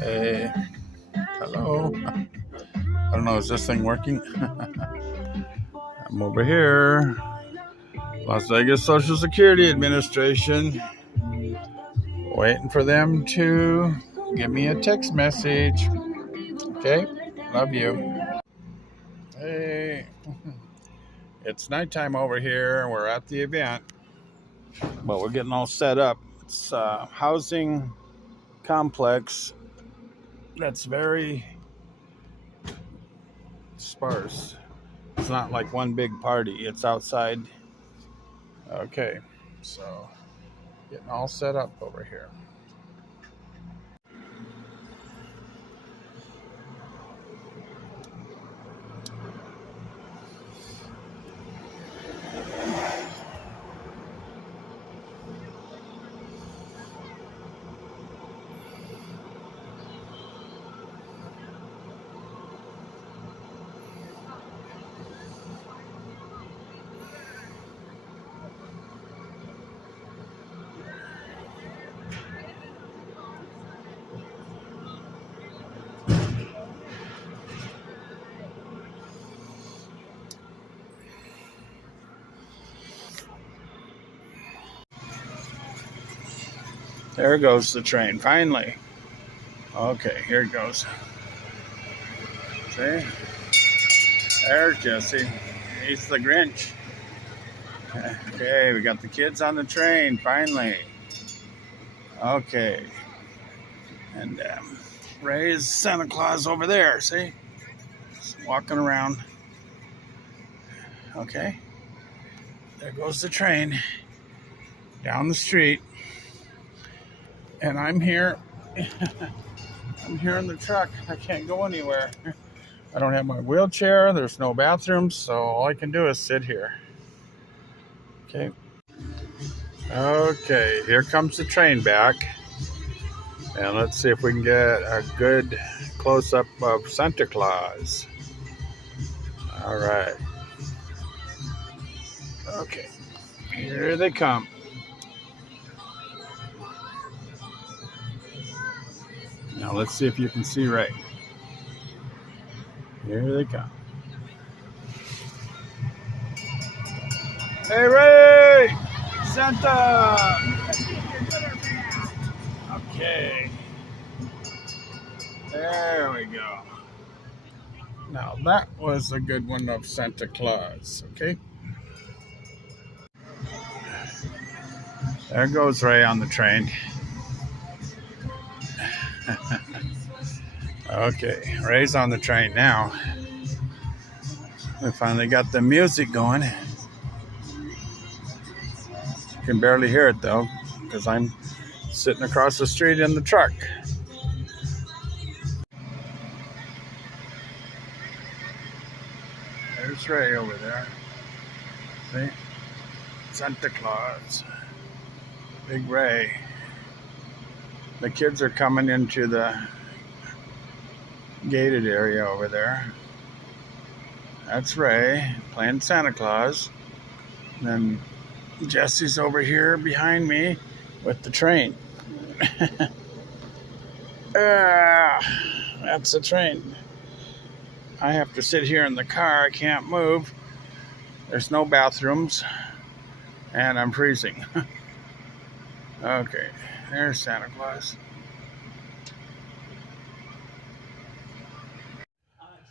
Hey, hello. I don't know, is this thing working? I'm over here. Las Vegas Social Security Administration. Waiting for them to give me a text message. Okay? Love you. Hey, it's nighttime over here. We're at the event, but we're getting all set up. It's a housing complex that's very sparse. It's not like one big party. It's outside. Okay, so getting all set up over here. There goes the train, finally. Okay, here it goes. See? There's Jesse. He's the Grinch. Okay, we got the kids on the train, finally. Okay. And Ray's Santa Claus over there, see? Just walking around. Okay. There goes the train down the street. And I'm here. I'm here in the truck. I can't go anywhere. I don't have my wheelchair. There's no bathrooms, so all I can do is sit here. Okay. Okay, here comes the train back. And let's see if we can get a good close-up of Santa Claus. All right. Okay, here they come. Now let's see if you can see right. Here they come. Hey, Ray! Santa! Okay. There we go. Now that was a good one of Santa Claus, okay? There goes Ray on the train. Okay, Ray's on the train now. We finally got the music going. You can barely hear it though, because I'm sitting across the street in the truck. There's Ray over there. See? Santa Claus. Big Ray. The kids are coming into the gated area over there. That's Ray playing Santa Claus. And then Jesse's over here behind me with the train. That's the train. I have to sit here in the car. I can't move. There's no bathrooms. And I'm freezing. Okay, there's Santa Claus.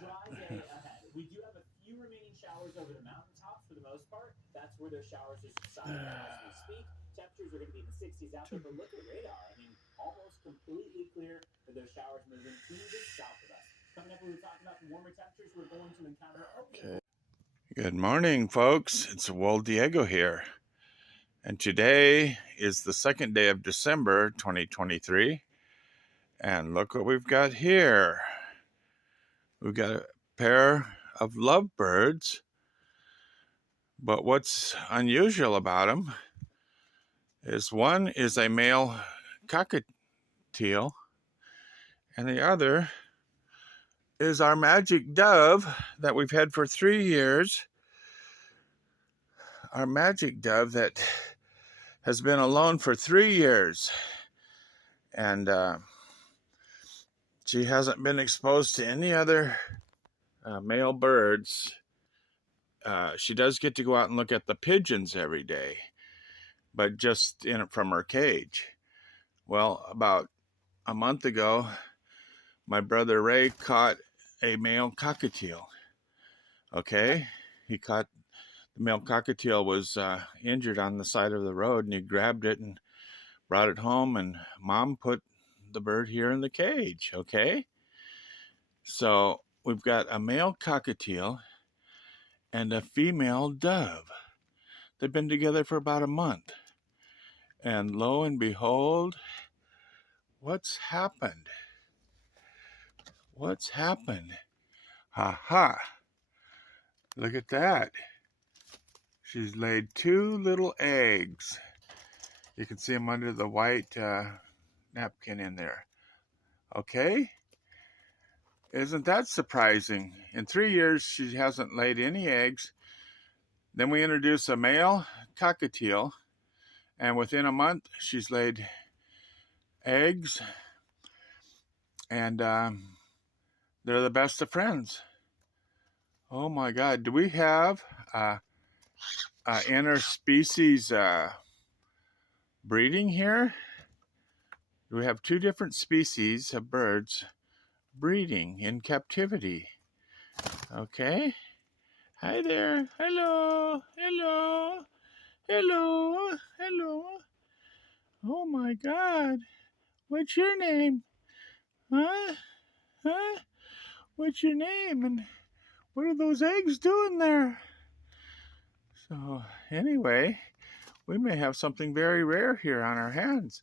Dry day ahead. We do have a few remaining showers over the mountaintops for the most part. That's where those showers are subsiding as we speak. Temperatures are going to be in the 60s out there, but look at radar. I mean, almost completely clear for those showers moving to the south of us. Coming up, we were talking about the warmer temperatures we're going to encounter. Okay. Good morning, folks. It's Will Diego here. And today is the second day of December 2023. And look what we've got here. We've got a pair of lovebirds. But what's unusual about them is one is a male cockatiel, and the other is our magic dove that we've had for 3 years. Our magic dove that has been alone for 3 years. And She hasn't been exposed to any other male birds. She does get to go out and look at the pigeons every day, but just from her cage. Well, about a month ago, my brother Ray caught a male cockatiel. Okay, he caught the male cockatiel was injured on the side of the road, and he grabbed it and brought it home, and Mom put the bird here in the cage. Okay, so we've got a male cockatiel and a female dove. They've been together for about a month, and lo and behold, what's happened? What's happened? Ha ha! Look at that. She's laid 2 little eggs. You can see them under the white napkin in there. Okay? Isn't that surprising? In 3 years, she hasn't laid any eggs. Then we introduce a male cockatiel, and within a month, she's laid eggs, and they're the best of friends. Oh my God, do we have interspecies breeding here? We have 2 different species of birds breeding in captivity. Okay. Hi there. Hello. Hello. Hello. Hello. Oh my God. What's your name? Huh? Huh? What's your name? And what are those eggs doing there? So anyway, we may have something very rare here on our hands.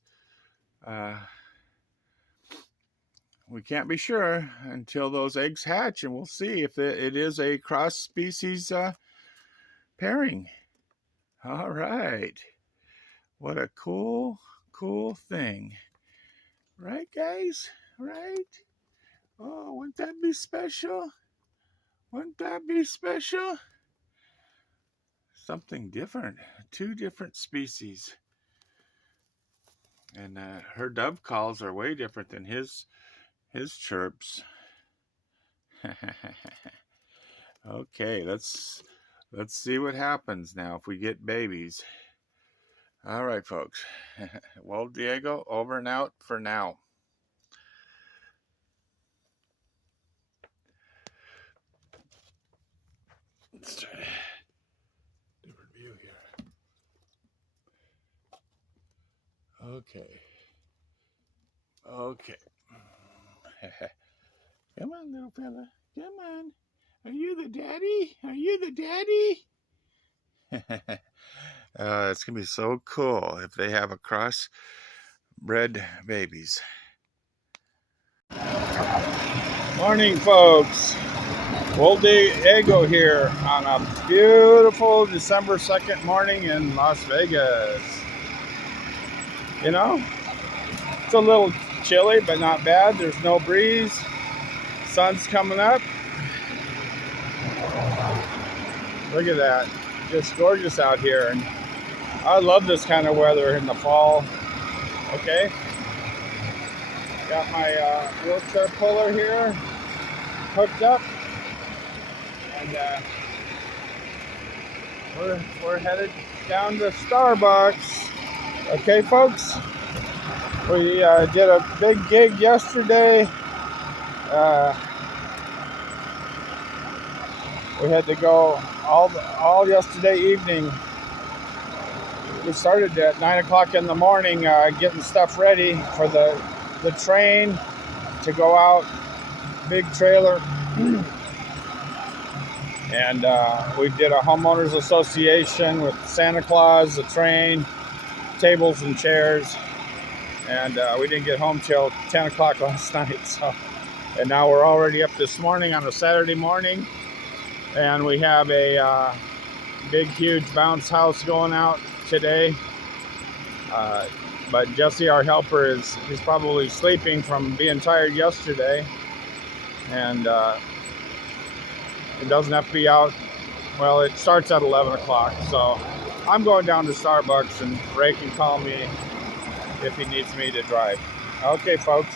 We can't be sure until those eggs hatch, and we'll see if it is a cross-species pairing. All right. What a cool thing. Right, guys? Right? Oh, wouldn't that be special? Wouldn't that be special? Something different. 2 different species. And her dove calls are way different than his chirps. Okay, let's see what happens now if we get babies. All right, folks. Well, Diego, over and out for now. Let's try a different view here. Okay. Okay. Come on, little fella. Come on. Are you the daddy? Are you the daddy? It's going to be so cool if they have a crossbred babies. Morning, folks. Old Diego here on a beautiful December 2nd morning in Las Vegas. You know, it's a little chilly, but not bad. There's no breeze. Sun's coming up. Look at that. Just gorgeous out here. And I love this kind of weather in the fall. Okay. Got my wheelchair puller here hooked up. And we're headed down to Starbucks. Okay, folks? We did a big gig yesterday. We had to go all yesterday evening. We started at 9 o'clock in the morning getting stuff ready for the train to go out. Big trailer. And we did a homeowners association with Santa Claus, the train, tables and chairs. And we didn't get home till 10 o'clock last night. So, and now we're already up this morning on a Saturday morning. And we have a big, huge bounce house going out today. But Jesse, our helper, he's probably sleeping from being tired yesterday. And it doesn't have to be out. Well, it starts at 11 o'clock. So I'm going down to Starbucks, and Ray can call me if he needs me to drive. Okay, folks.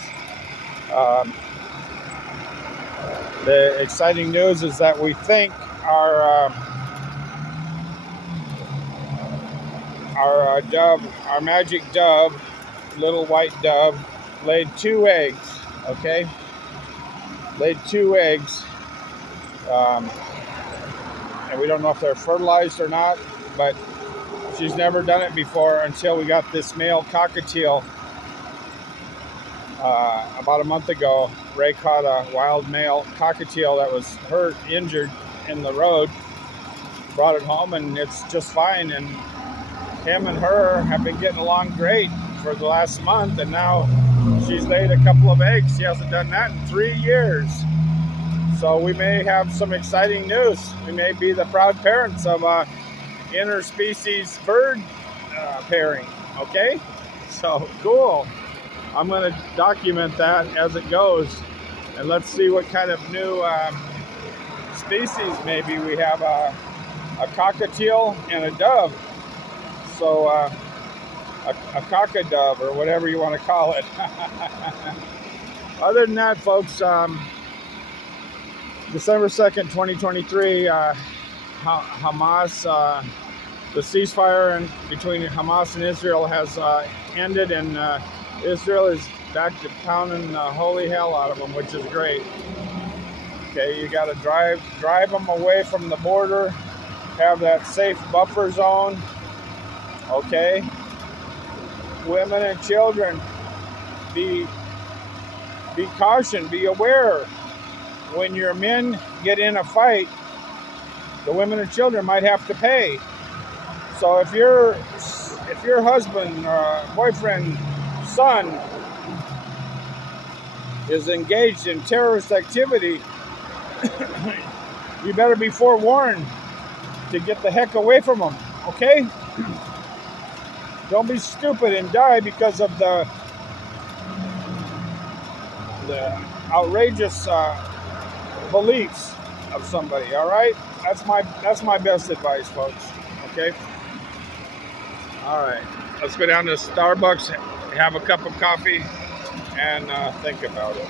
The exciting news is that we think our dove, our magic dove, little white dove, laid 2 eggs. Okay, laid 2 eggs, and we don't know if they're fertilized or not. But she's never done it before until we got this male cockatiel about a month ago. Ray caught a wild male cockatiel that was hurt, injured in the road. Brought it home, and it's just fine. And him and her have been getting along great for the last month, and now she's laid a couple of eggs. She hasn't done that in 3 years. So we may have some exciting news. We may be the proud parents of a interspecies bird pairing. Okay, so cool. I'm going to document that as it goes, and let's see what kind of new species. Maybe we have a cockatiel and a dove. So a cockadove, or whatever you want to call it. Other than that, folks, December 2nd, 2023, Hamas, the ceasefire between Hamas and Israel has ended, and Israel is back to pounding the holy hell out of them, which is great. Okay, you got to drive them away from the border, have that safe buffer zone. Okay, women and children, be cautioned, be aware. When your men get in a fight, the women and children might have to pay. So if your husband or boyfriend, son is engaged in terrorist activity, you better be forewarned to get the heck away from them. Okay? Don't be stupid and die because of the outrageous beliefs of somebody. All right, that's my best advice, folks. Okay. All right, let's go down to Starbucks, have a cup of coffee, and think about it.